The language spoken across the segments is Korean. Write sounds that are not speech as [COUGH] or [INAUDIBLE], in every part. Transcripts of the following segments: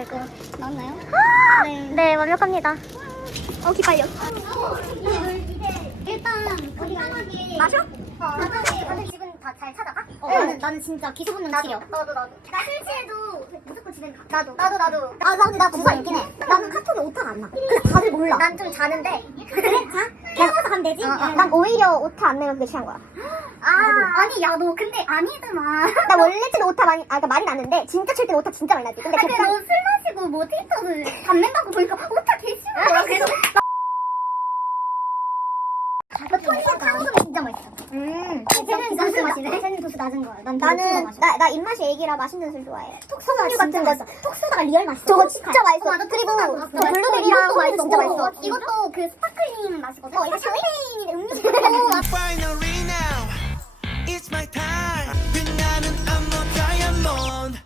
이렇게 가로같이 가 있고. 나왔나요? 네. 네, 완벽합니다. 어 기빨려. 일단 우리 편하게 마셔? 어, 편하게 다들 집은 다 잘 찾아가? 어, 응. 나는 나는 진짜 기소 본능 나도. 나도, 나도. 나 실치해도 무조건 집에 가. 나도, 나도, 나도. 아, 나 근데 나 주사 있긴 해. 나는 카톡에 오타가 안 나. 그래서 다들 몰라. 난 좀 자는데. 그래? 자? 깨워서 가면 되지? 어, 어. 응. 난 오히려 오타 안 내면 그게 취한 거야. 아, 아니, 야, 너 근데 아니더만. [LAUGHS] 나 원래는 오타 많이, 아, 그러니까 많이 났는데, 진짜 칠때 오타 진짜 많이 났지. 근데 근데 객관, 너술 마시고 뭐 데이터를 담는다고 보니까 오타 개 싫은 거야. 그래서 나 토니가 탕수육 진짜 맛있어. 음. 쟤는 도수 마시네. 쟤는 도수 낮은 거야. 난 나는. 나, 나 입맛이 애기라 맛있는 술 좋아해. 톡소다 석류 같은 거. 톡소다가 리얼 맛있어. 저거 진짜 맛있어. 어, 맞아. 그리고 톡소다 그 맛있어. 블루베리랑 이것도 진짜 맛있어. 어, 이것도 그 스파클링 맛이거든. 어, 이거 샴페인인데 음료수. [LAUGHS] my time. 빛나는 암모 다이아몬드.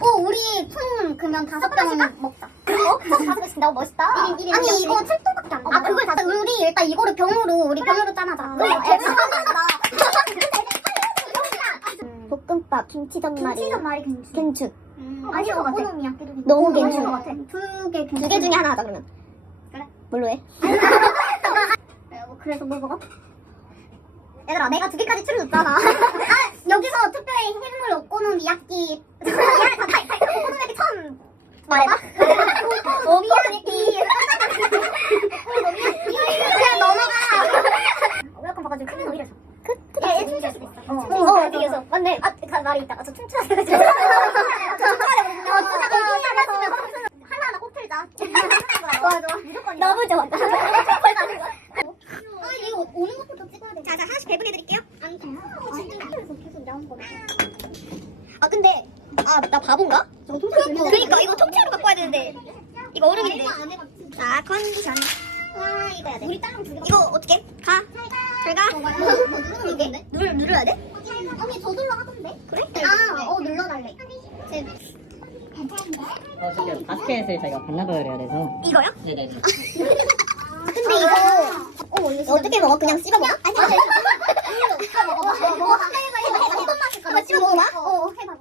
어, 우리 총 그러면 다섯 병 먹자. 어? 다섯 개씩 나고 멋있다. 아니 이거 찰도밖에 안 돼. 아 그걸 다 우리 일단 이거를 병으로 우리 병으로 짜놔자. 아, 그래, 대박이다. [LAUGHS] 볶음밥, 김치 전말이, 김치전 말이 괜찮. 괜춘. 아니 것 같아. 너무 괜찮은 것것 같아. 두개 두 개 중에 하나 하자, 그러면. 그래. 뭘로 해? [LAUGHS] 그래서 뭐 먹어? 얘들아 내가 두 개까지 추려줬잖아. [LAUGHS] 아 여기서 투표에 힘을 얻고는 미야끼. 오코노미야끼 처음 말해봐. 오미야끼. 그냥 넘어가. 웰컴 봐가지고 크게 오히려 그, 그, 얘 춤출 수도 있어. 어, 어, 어, 뒤에서. 맞네. 아, 그 말이 있다가 저 춤춰야 돼가지고. 저 춤춰야 하나하나 꼽틀자. 좋아, 좋아. 무조건. 너무 좋아. 아, 이거 오는 것부터 찍어야 돼. 자, 자, 하나씩 배분해드릴게요. 안 돼. 그래서 계속 야한 거네. 아, 근데, 아, 나 바본가? 저 통째로 그니까, 이거 통째로 갖고 와야 되는데. 이거 얼음인데. 이거 안 해봤지. 자, 컨디션. 와, 이거 해야 돼. 우리 딸랑 두 개. 이거 어떻게? 가. 잘 가. 뭐, 뭐 누르는 건데? 누를, 누르야 돼? 언니 저절로 하던데? 그래? 아, 어, 눌러달래. 어, 지금 바스켓을 저희가 반납을 해야 돼서. 이거요? 네네. 근데 이거, 어, 어떻게 먹어? 그냥 씹어 먹어? 아니, 아니, 이거 먹어봐. 해봐, 해봐, 해봐. 어떤 맛일까? 한번 씹어 먹어봐. 어, 해봐.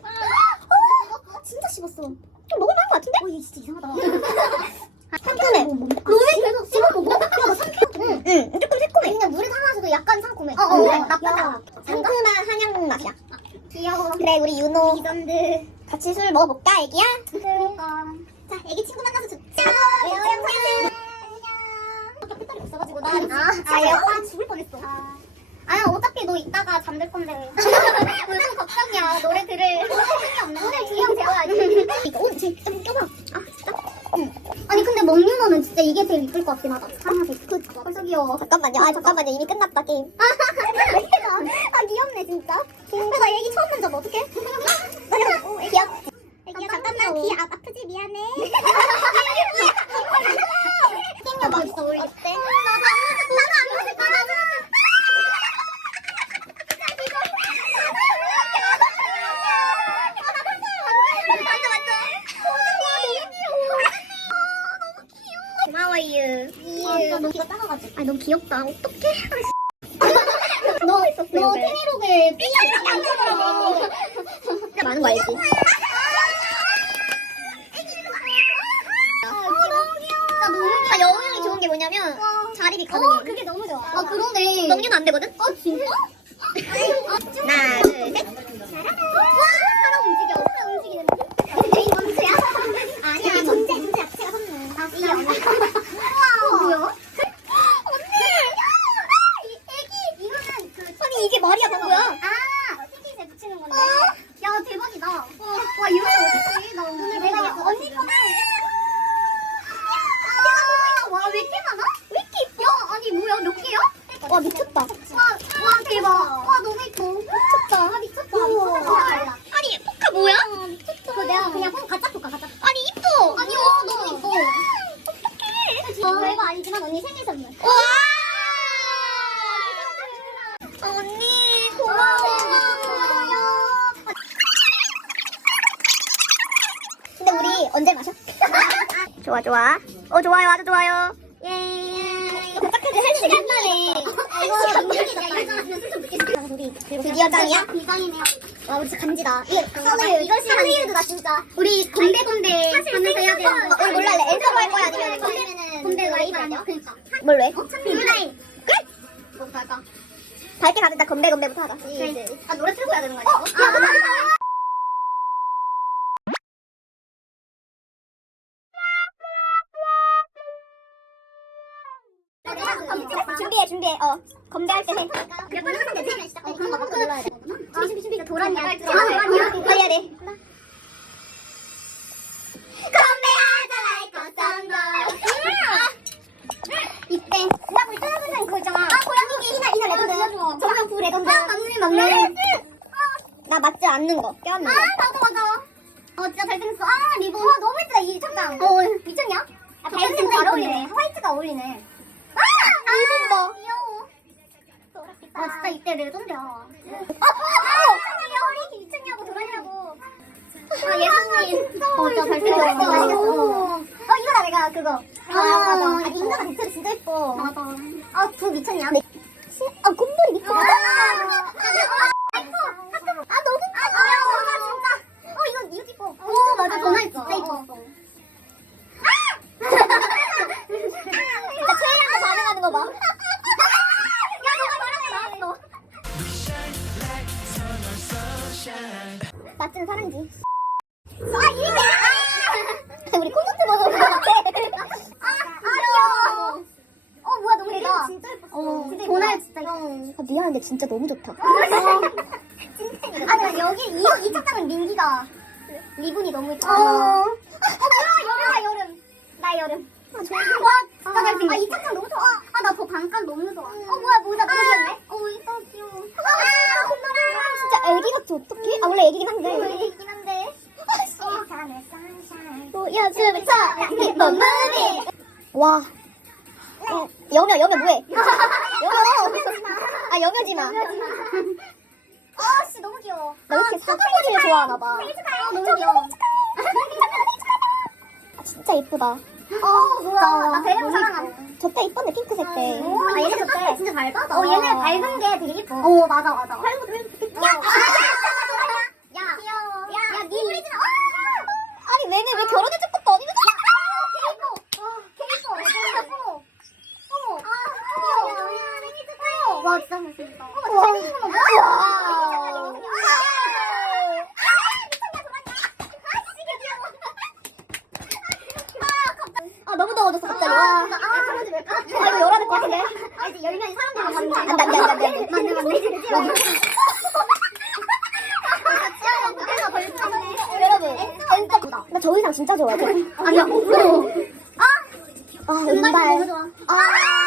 어, 진짜 씹었어. 좀 먹을 만한 것 같은데? 어, 이거 진짜 이상하다. 상큼해. 너왜 계속 씹어 먹어? 야, 나 상쾌해. 응, 조금 새콤해. 그냥 물에 담아서도 약간 상콤해. 어, 어? 어. 나쁘지 않아. 상큼한 한약 맛이야. 귀여워. 그래, 우리 윤호. 리전드. 같이 술 먹어볼까. 귀엽다. 어떡해. 너, 너 테미록에 삐약밖에 안 되더라고. 진짜 많은 거 알지? 아, 너무 아, 여우형이 좋은 게 뭐냐면, 자립이 어, 가능해. 그게 너무 좋아. 아, 그러네. 넘기는 안 되거든? 아, 진짜? 하나, 둘, 셋. 와, 사람 움직여. 사람 움직이는데? 개인 원투야? 아니야, 존재, 존재 자체가 선물. 아, 귀여워. 우와, 뭐야? 언니! 이 애기, 이거는 그. 아니, 이게 말이야, 방구야. 아, 티켓에 붙이는 건데. 야, 대박이다. 와, 이거 어딨지? 나 오늘 내가 언니 거는. 와, 왜 이렇게 많아? 왜 이렇게 이뻐? 야, 아니, 뭐야, 몇 개야? 와, 미쳤다. 와, 와, 대박. 와, 너무 이뻐. 미쳤다. 아, 미쳤다. 미쳤다. 아니, 포카 뭐야? 미쳤다. 그거 내가 그냥 폰 가짜 포카, 가짜. 아니, 이뻐. 아니, 어, 너무 이뻐. 어떡해. 어, 별거 아니지만 언니 생일 선물. 와! 아, 언니, 고마워. 근데 우리 언제 마셔? [LAUGHS] 좋아, 좋아. 어, 좋아요. 아주 좋아요. 예. 한 시간 만에. 이거 이거. 우리 드디어 짱이야? 비상이네요. 와 우리 진짜 간지다. 할리우드 이것이 할리우드다 진짜. 우리 건대 건대 하면서 해야 돼요. 어, 뭘 할래? 엔서로 할 거야? 아니면 건대면은 건대 라이브 아니야? 그니까. 뭘 왜? 블라인. 그래? 뭐부터 할까? 밝게 가든다 건배 건배부터 하자. 그래. 아 노래 틀고 해야 되는 거 아니야? 어, 야, 그거 준비해 준비해. 어 건배할 때 해. 몇 번 하면 되지? 어, 그런 거 바꿔 눌러야 돼. 준비 준비 준비. 도란이야. 아, 도란이야? 해야 돼. 레전드. 정명 부 레전드. 아 맞네 맞네. 나 맞지 않는 거 껴안는 아 거. 나도 맞아. 어 진짜 잘생겼어. 아 리본. 와 너무 예쁘다 이 착장. 어 미쳤냐? 아 밝은 잘 어울리네. 화이트가 어울리네. 아 리본 봐. 귀여워. 와 진짜 이때 레전드야. 어, 어, 허리 미쳤냐고 도라냐고. 아 예수님. 어 진짜 잘생겼어. 어 이거다 내가 그거. 아 맞아. 아 인가가 대체로 진짜 예뻐. 맞아. 아두 미쳤냐? 아 곰돌이 미쳤다. 아 너무 아 귀여워 진짜. 어 이거 이거 이뻐. 어 맞아 전화 진짜 이뻤어. 진짜 최애한테 반응하는 거 봐. 야 너가 말하면 나왔어. 맞지는 사랑이지. 아 이게 우리 콘서트 보는 거 같아. 아 귀여워. 어 뭐야 너무 예쁘다. 진짜 예뻤어. 어, 진짜 보나요 진짜. 아, 미안한데 진짜 너무 좋다. 아, 나 여기 이, 이 착장은 민기가 리본이 너무 예뻐. 어. 어, 뭐야, 여름, 여름. 나 여름. 와, 진짜 잘생겼어. 아, 이 착장 너무 좋아. 아, 나저 반감 너무 좋아. 어, 뭐야, 모자 너무 귀엽네. 어, 이거 귀여워. 아. 진짜 애기 같아 어떡해? 아 원래 애기긴 한데. 이긴 한데. sunshine. 보여주면서 넌 마음이. 와. 어, 여며 여며 뭐해? [LAUGHS] 여며. 아 여며지 마. 아, 씨, 너무 귀여워. 나 왜 이렇게 사과머리를 좋아하나 봐. 생일 축하해. 너무 귀여워. 아, 진짜 예쁘다. 어, 뭐야. 나 배려고 사랑하네. 저때 이뻤네 핑크색 때. 오, 아, 얘네 저때 진짜 잘 받아. 어, 얘네 밝은 게 되게 예뻐. 어, 맞아, 맞아. 밝은 것도 예뻐. 야, 야, 귀여워. 야, 아! 아니 얘네 왜 결혼해줄 것도 아니면서? 케이포. 케이포. 예뻐. 어머. 아, 귀여워. 생일 축하해. 와, 진짜 잘생겼다. 어머, 잘생긴 거 뭐야? 아 너무 더워졌어 갑자기. 아, 와. 아? 아 이거 열어야 될 것 같은데. 아, 이제 열면 사람들이 안 돼, 안 돼, 안 돼, 안 돼. 맞네, 엔터. 나저 의상 진짜 좋아해. 아니야. 아! 아 은발 너무. 좋아. 아.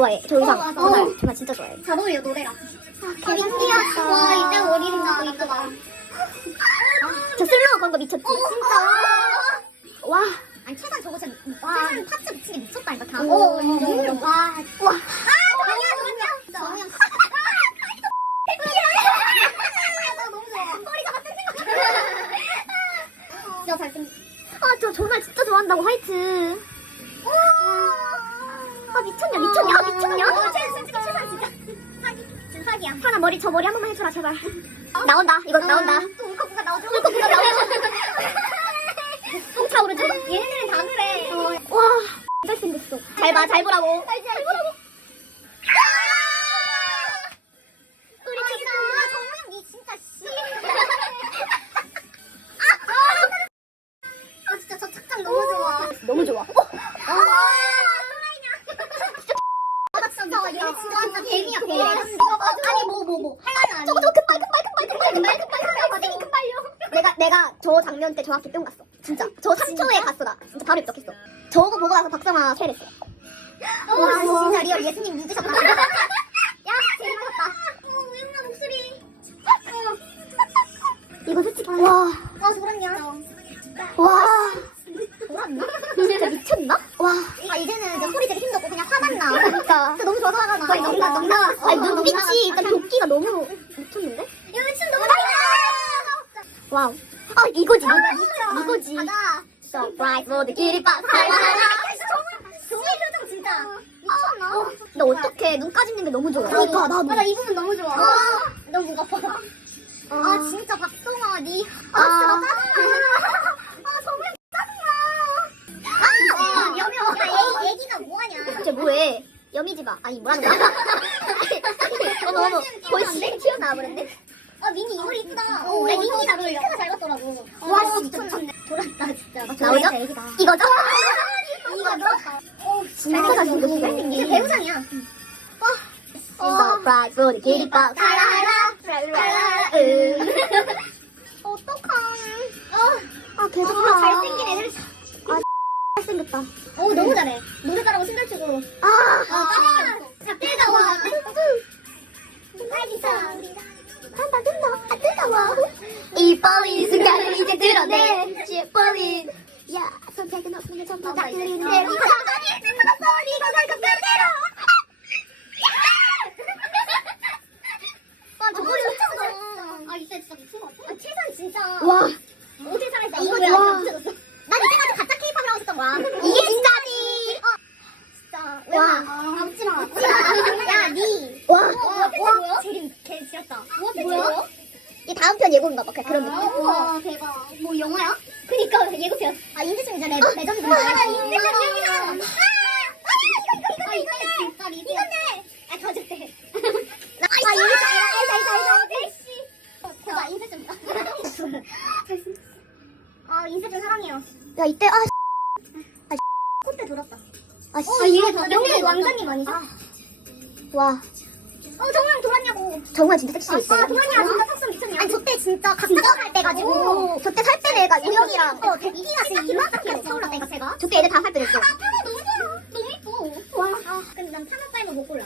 좋아해. 저 의상. 어, 맞아. 정말 어. 정말 진짜 좋아해. 잘 어울려 노래랑. 아, 민기야. 와 이때 어린다 이거 봐. 잘 봐, 잘 보라고. 잘 보라고. 저 작년 때 정확히 뿅 갔어. 쉐랬어. 와, 진짜 리얼 예수님 믿으셨다. [LAUGHS] 야, 맛있다. 어, 우영아 목소리. 이거 솔직히 와. 아, 소름이야. 와. 돌았나? 진짜 미쳤나? 와. 아, 이제는 이제 소리 되게 힘들고 그냥 화만 나. 그러니까. 진짜 너무 좋아서 화가 나. 거의 넘나 넘나. 아니 눈빛이 일단 도끼가 너무 미쳤는데? 야, 미친 너무. 와우. 아 이거지. 진짜. 이거지. 서프라이즈 모두 기립박. 나? 나 어떡해 눈까지 있는 게 너무 좋아. 그러니까 나도. 맞아 이 부분 너무 좋아. 아, 너무 목 아파. 아 진짜 박성아 니. 아 진짜 나 짜증나. 아 정말 짜증나. 아 여명. 야 애, 애기가 뭐하냐. 쟤 뭐해? 여미지 마. 아니 뭐라는 거야? 어머 어머 벌써 튀어나와 버렸네. 아 미니 이불 이쁘다. 어, 야 이거 미니가 핑크가 잘 봤더라고. 와, 와 진짜. 돌았다 진짜. 나오죠? 애기다. 이거죠? 이거죠? 어 진짜 잘생겼어. 이게 배우상이야. 서프라이즈 모두 기립박. 라라라 라라라. 음. 어떡함. 아 계속 아, 잘생긴 애들. 잘생겼다. 어 너무 잘해. 노래 잘하고 신발 치고. 아. 아 까먹었어. 자 뜨거워. 빨리 사. 한다 된다. 아 뜨거워. 이 뻘린 순간을 이제 드러내. 쥐 뻘린. 야 선택은 없는 전부 다 그린 대로. 이사건이 끝났어. 이거 갈 끝대로. 아 저거 진짜 아 이때 진짜 미친 거 같아. 아 최선 진짜. 와. 어떻게 살았어? 이거 이거 왜 와. 안 붙여줬어? 난 이때까지 가짜 케이팝을 하고 있었던 거야. 이게 진짜지. 진짜. 와. 아, 웃지 마. 웃지 마. 야, 니. 와. 와, 와, 뭐야? 제리 개 지렸다. 와, 대체 뭐야? 뭐야? 이 다음 편 예고인가 봐. 그런 아, 느낌. 우와, 대박. 뭐 영화야? 그니까 예고편. 아, 인재성 이제 레, 레전드. 아, 인재성 여기다. 아, 이거, 이거, 이거, 이거, 진짜 리이건데 아, 더 좋대. 아, 여기 다, 알다, 알다, 알다. 씨. 어, 대박, 인재성. 아, 인재성 사랑해요. 야 이때 아. 콧대 돌았다. 아 씨. 아, 얘 명대 왕자님 아니지? 와. 어, 정말 돌았냐고. 정말 진짜 섹시했어. 아, 도현이랑 진짜 탑승 미쳤냐? 아니, 저때 진짜 각자가 살때 가지고. 저때 살 빼는 애가 우영이랑 어, 대기가 진짜 이만하게 차올랐다니까, 제가. 저때 애들 다 살 빼냈어. 아, 파마 너무 좋아. 너무 이뻐. 와. 아, 근데 난 파마 빨면 못 골라.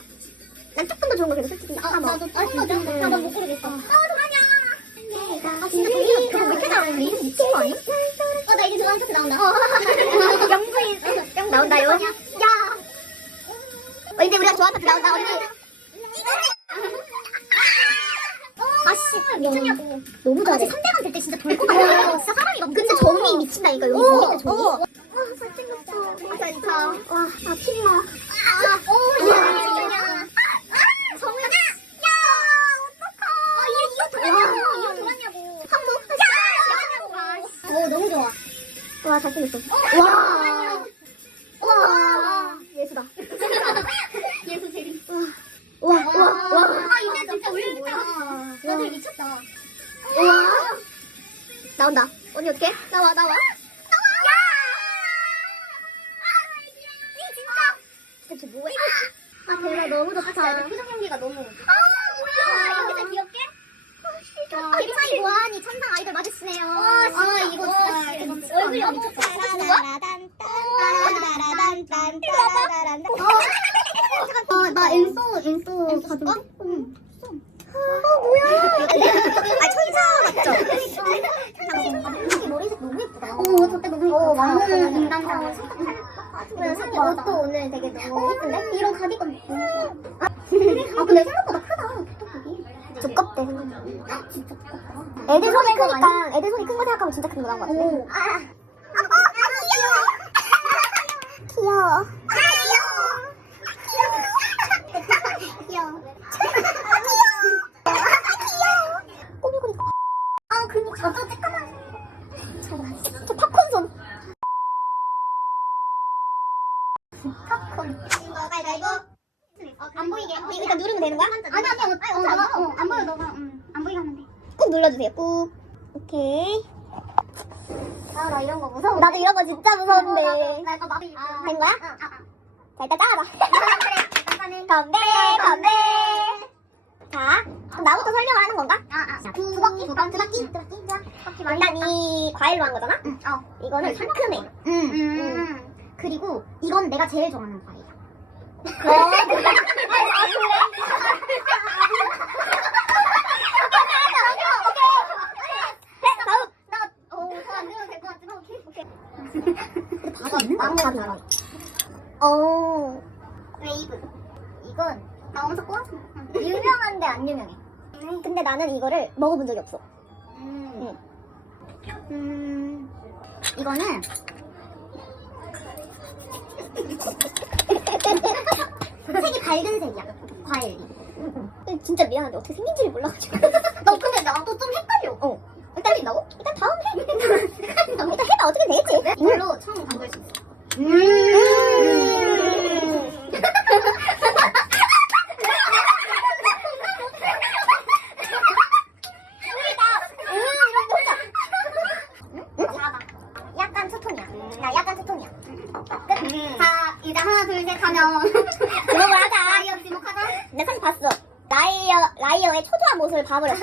난 조금 더 좋은 거 그래도 솔직히. 아, 뭐. 나도 조금 더 좋은 거. 음. 나만 못 고르겠어. 아, 도현이야. 아, 진짜 도현이 그거 왜 이렇게 잘하는데? 이름 미친 거 아니야? 어, 나 이제 좋아하는 척 나온다. 어. [LAUGHS] 영부인. 영부인. 나온다요? 야. 어, 이제 우리가 좋아하는 파트 나온다 언니. 아씨, 미쳤냐고. 너무 나 잘해. 이제 3대만 될때 진짜 돌고 말이야. 진짜 사람이 막 근데 정이 미친다니까 여기 어, 밑에 정이. 어. 아, 잘생겼어. 진짜 진짜. 와, 아 핀나. 아, 오, 야. 아, 정우야. 야, 어떡하. 아, 얘 이거 돌았냐고. 이거 돌았냐고. 한국. 야, 돌았냐고. 오, 너무 좋아. 와 잘생겼어. 와. 이 옷도 오늘 되게 너무 예쁜데? 이런 가디건 너무 좋아. 아, 근데 생각보다 크다. 토끼. 두껍대. 아, 진짜 두껍다. 애들 손이 크니까, 애들 손이 큰 거 생각하면 진짜 큰 거 나온 거 같아. 오. 아, 아, 귀여워. 귀여워. 아, 귀여워. 음. 일단 이 과일로 한 거잖아? 응, 어. 이거는 상큼해. 응. 음. 그리고 이건 내가 제일 좋아하는 과일이야. 다음. 다 있는 거야? 망고 같은 어. 웨이브. 어. 이건 나 엄청 꼬았어. 유명한데 안 유명해. 근데 나는 이거를 먹어본 적이 없어. 음. 응. 음, 이거는 색이 밝은 색이야. 과일이. 음, 진짜 미안한데 어떻게 생긴지를 몰라가지고. 너 근데 나도 좀 헷갈려. 어. 헷갈린다고? 일단 다음 해. [LAUGHS] 일단 해봐 어떻게 되겠지? 이걸로 처음 담글 수 있어. 음. 음. খাবো না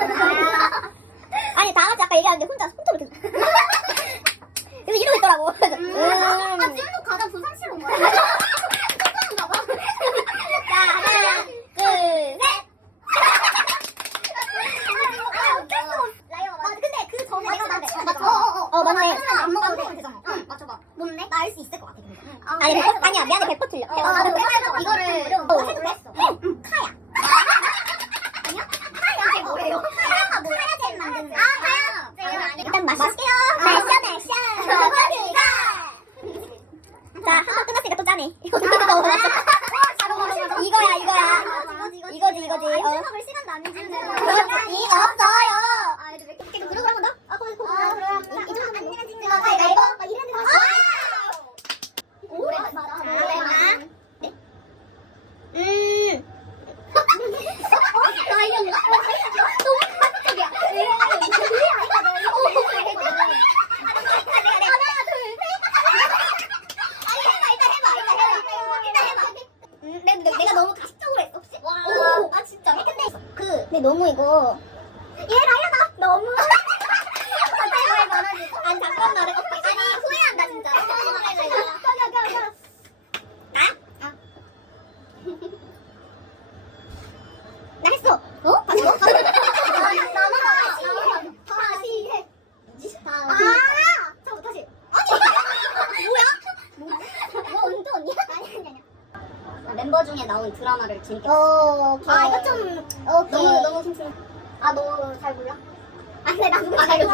한번 끝났으니까 또 짜네. 이거 [LAUGHS] 이거야 이거야. 이거지 이거지. 먹을 어. 시간도 안 되는데. 이어 나온 드라마를 재밌게 어, 아 이거 좀 어, 너무 너무 심심해. 아너 잘 몰라? 아 근데 나 누군지 알고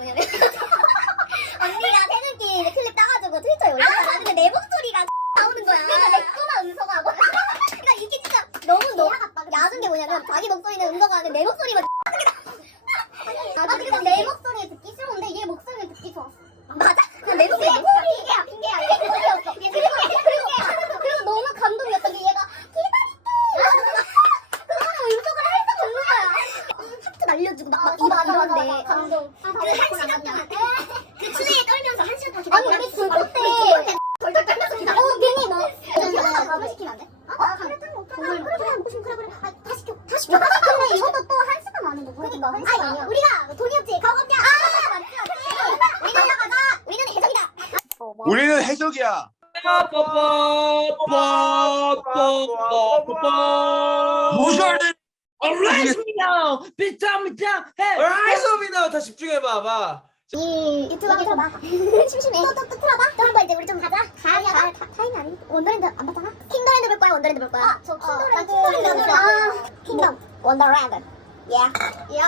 진짜 쪽팔렸던 게 뭐냐면 언니가 퇴근길 이제 클립 따가지고 트위터에 올렸잖아 근데 내 목소리가 나오는 거야 그러니까 내 거만 음성하고 그러니까 이게 진짜 너무 너무 야한 게 뭐냐면 자기 목소리는 음성하는데 내 목소리만 아 그리고 내 목소리 듣기 싫은데 얘 목소리 듣기 좋았어 맞아 그냥 내 목소리 핑계야 핑계야 얘 핑계였어 그리고 그리고 그리고 너무 감동이었던 게 얘가 기다릴게 그거는 음성을 할 수가 없는 거야 하트 날려주고 막, 막 이러- 이런데 감동 그한 시간 동안 그 추위에 떨면서 한 시간 동안 아니 우리 불꽃 때 덜덜 떨면서 기다려 어 괜히 너 밥을 시키면 안 돼? 아 그래 그래 그래 그래 먹고 싶으면 그래 그래 아, 다 시켜 다 시켜 근데 이것도 또 한 시간 많은 거 그러니까 한 시간 아니야 우리가 돈이 없지 가고 없냐 아 맞지 맞지 우리는 나가자 우리는 해적이다 우리는 해적이야. 무슨 Alright, we know. Big time, big time. Hey. Alright, 소민아 다 집중해 봐 봐. 이 유튜브 하기 봐 심심해. 또또 또 틀어봐 또 한 번 이제 우리 좀 가자. 가야 가 타임 아니 원더랜드 안 봤잖아? 킹더랜드 볼 거야 원더랜드 볼 거야. 아저 킹더랜드 킹더랜드 아 킹덤. 원더랜드. 예. 예.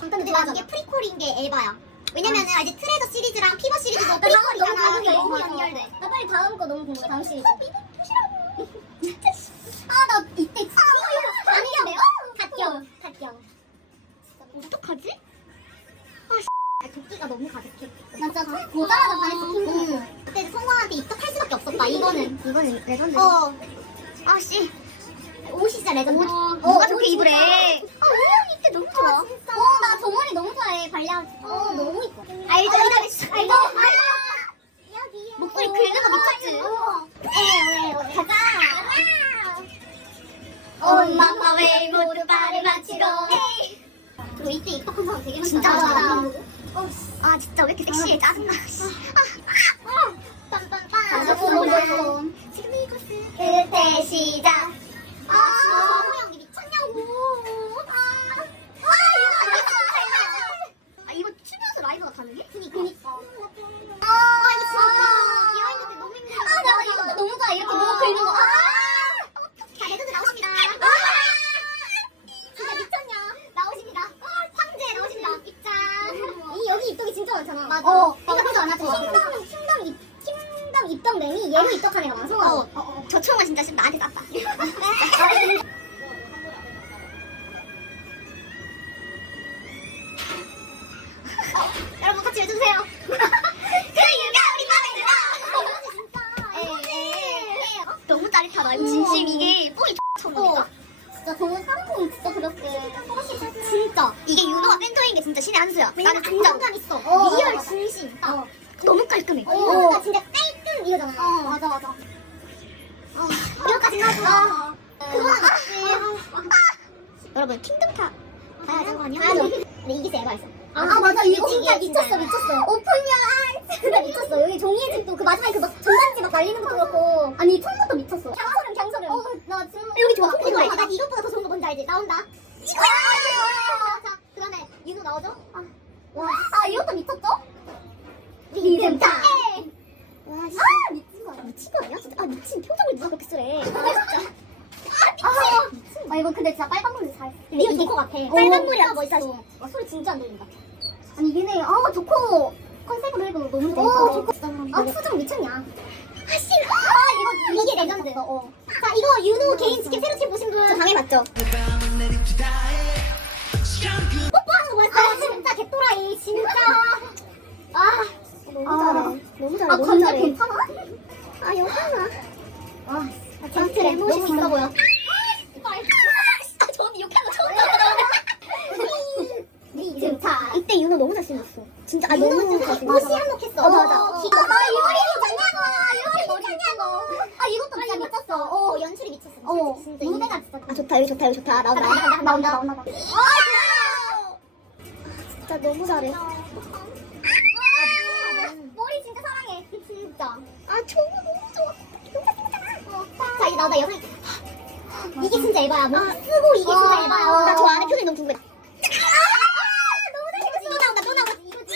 근데 내가 이게 프리퀄인 게 에바야. 왜냐면은 이제 트레저 시리즈랑 피버 시리즈도 프리퀄이잖아. 너무 연결돼. 나 빨리 다음 거 너무 궁금해. 다음 시리즈 [LAUGHS] 아나 이때 진짜 아니야 갓경 갓경 어떡하지? 아, 도끼가 너무 가득해. 나 진짜 모자라다 반했어, 핑크. 그때 성광한테 입덕할 수밖에 없었다, 이거는. 이거는 레전드. 어. 아, 씨. 옷이 진짜 레전드. 어, 누가 저렇게 입으래. 아, 왜 이때 너무 좋아. 진짜. 어, 나저 머리 너무 좋아해, 발량. 어, 너무 이뻐. 알죠, 알죠, 알죠. 목소리 긁 같이 해주세요 [LAUGHS] 이거 근데 진짜 빨간 물이 잘. 근데 이게 것 같아. 빨간 물이랑 멋있어. 와 소리 진짜 안 들린다. 아니 얘네 아 좋고 컨셉으로 해도 너무. 어 좋고. 아 표정 미쳤냐? 아씨. 아 이거 이게 레전드. 어. 자 이거 윤호 개인 스킨 새로 치 보신 분. 저 당해봤죠. 뽀뽀하는 거 보였어요? 아 진짜 개또라이 진짜. 아 너무 잘해. 너무 잘해. 아 감자 괜찮아? 아 영상아. 아 젠틀해. 너무 있어 보여. 아 저언니 욕한 거 처음 봤다. 리듬타. 이때 윤호 너무 잘생겼어. 진짜 아 너무 잘생겼어. 옷이 한몫했어. 어 맞아. 아 이거리 미쳤냐고. 이거리 미쳤냐고. 아 이것도 진짜 미쳤어. 어 연출이 미쳤어. 어 진짜 무대가 진짜. 아 좋다 여기 좋다 여기 좋다 나온다 나온다 나온다 나온다. 아 진짜 진짜 너무 잘해. 머리 진짜 사랑해. [LAUGHS] 진짜. 아 저거 너무 좋아. 너무 생겼잖아. 자, 이제 나오다 여성이. 이게 진짜 에바야. 뭐 쓰고 이게 진짜 에바야. 나 저 안에 표정이 너무 궁금해. 너무 잘해. 또 나온다, 또 나온다. 이거지.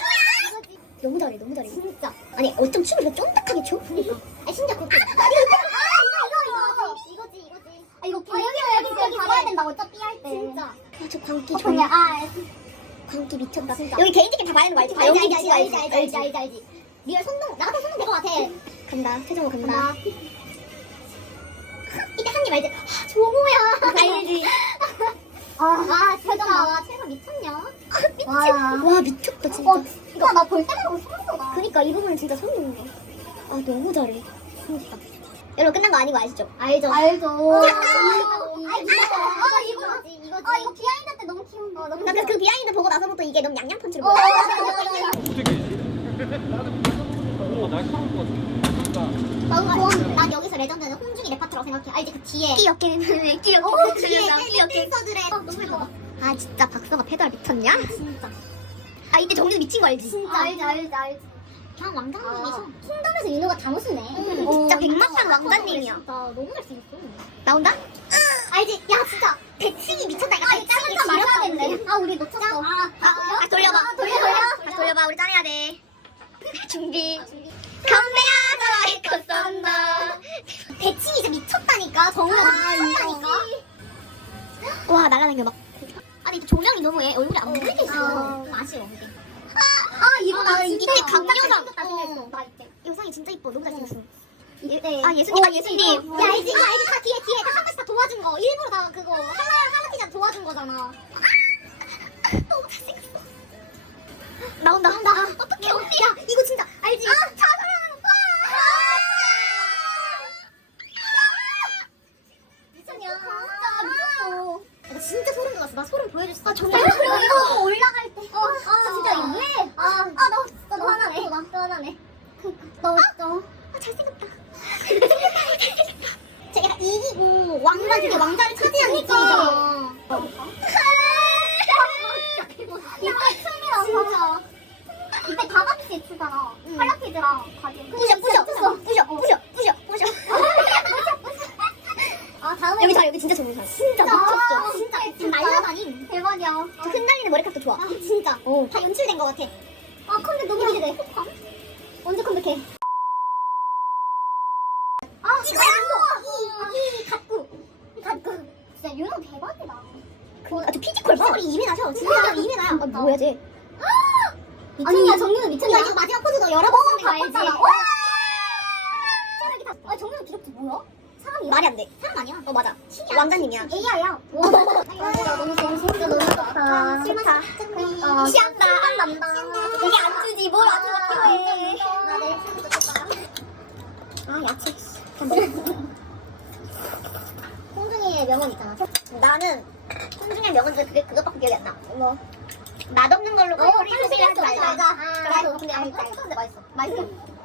이거지. 너무 잘해, 너무 잘해. 진짜. 아니 어쩜 춤을 이렇게 쫀득하게 춰? 그니까. 아, 심지어 그것도. 아, 이거, 이거, 이거. 이거지, 이거지. 아, 이거 여기, 여기, 여기 가봐야 된다. 어차피 할 때. 진짜. 아저 광기 어. 그냥, 아, 광기 미쳤다. 진짜. 여기 개인적인 다 봐야 되는 거 알지? 다 알지, 알지, 미치고 알지, 알지, 알지, 알지, 알지. 리얼 손동, 나 같아 손동 될것 같아. 간다. 최정호 간다. 나. [LAUGHS] 이때 한입 알지? 아, 조모야. 알지? 아, 아, 진짜. 와, 최선 미쳤냐? 아, 미쳐. 와. 와 미쳤다 진짜. 어, 이거 나 볼 때마다 소름 돋아. 그니까 이 부분은 진짜 소름 돋는 거. 아 너무 잘해. 진짜. 여러분 끝난 거 아니고 아시죠? 알죠. 알죠. 아, 이거, 아, 이거지, 이거지. 아, 이거 비하인드 때 너무 귀여운 거. 너무 나 그, 그 비하인드 보고 나서부터 이게 너무 양양 펀치로 어, 보여. 맞아, 맞아, 맞아. 너무 좋아. 난 여기서 레전드는 홍중이 레파토라고 생각해. 알지? 그 뒤에. 끼역게 끼역게 어, 뒤에 댄서들의 어, 너무 예뻐. 아 진짜 박서가 페달 미쳤냐? 진짜. 아 이때 정규 미친 거 알지? 진짜. 알지, 알지, 알지. 그냥 왕자님이셔. 킹덤에서 윤호가 다 멋있네. 음, 진짜 백마탄 왕자님이야. 진짜 너무 잘생겼어. 나온다? 알지? 야, 진짜. 배칭이 미쳤다. 이거 배칭이 마셔야겠네. 아, 우리 놓쳤어. 아, 아, 아 돌려봐. 아, 돌려, 돌려. 아, 돌려봐. 우리 짠해야 돼. 준비. 건배하자 이거 썬다. 배칭이 진짜 미쳤다니까. 정우가 미쳤다니까. 와 날라다녀 막. 아니, 조명이 너무 얘 얼굴이 안 보이게 있어. 아쉬워, 근데. 아, 이거 나 이때 강요상. 어. 나 이때. 여상이 진짜 이뻐. 너무 잘생겼어. 이때. 아 예수님 아 예수님. 야, 알지? 이거 알지? 다 뒤에, 뒤에 다한 번씩 다 도와준 거. 일부러 다 그거. 하나, 하나씩 도와준 거잖아. [LAUGHS] 너무 잘생겼어. 나온다. 나온다. 어떡해, 언니. 야, 이거 진짜 알지? 아, 자살 나 소름 보여줬어. 아, 정말? 그리고 이거 올라갈 때. 어, 아, 진짜 이거 왜? 아, 아, 너, 진짜 너 하나네. 너, 너 하나네. 너, 너. 아, 잘생겼다. [LAUGHS] 제가 이기고 왕자 되게 왕자를 차지한 느낌이잖아. 진짜. 다 같이 추잖아. 팔라피즈랑 가지. 부셔 부셔 부셔 부셔 부셔 부셔. 아 다음에 여기 잘 여기 진짜 좋은 사람. 진짜 미쳤어. 진짜 지금 날라다니. 대박이야. 저 흩날리는 머리카락도 좋아. 아 진짜. 어. 다 연출된 것 같아. 아 컴백 너무 기대돼. 언제 컴백해? 아 이거야. 이, 이 갖고. 이 갖고. 진짜 윤호 대박이다. 아저 피지컬 봐. 우리 이미 나셔. 진짜 이미 나야. 아 뭐야 쟤. 아니 정윤은 미쳤냐? 이거 마지막 포즈도 여러 번 알지? 와! 아 정윤은 기록지 뭐야? 사람이야? 말이 안 돼. 사람 아니야? 어 맞아. 신이야. 왕자님이야. AI야. 와. 너무 너무 진짜 너무 좋다. 술 마셔. 어, 취한다. 난다. 이게 안 주지 뭘 아주 필요해. 나. 아 야채. 홍준이의 명언 있잖아. 나는 손중의 명언 중에 그게 그것밖에 기억이 안 나. 뭐 맛없는 걸로 어, 칼로리 칼로리 소비를 하지 하지 말자. 말자. 아, 그래도 근데 아니 맛있어. 맛있어.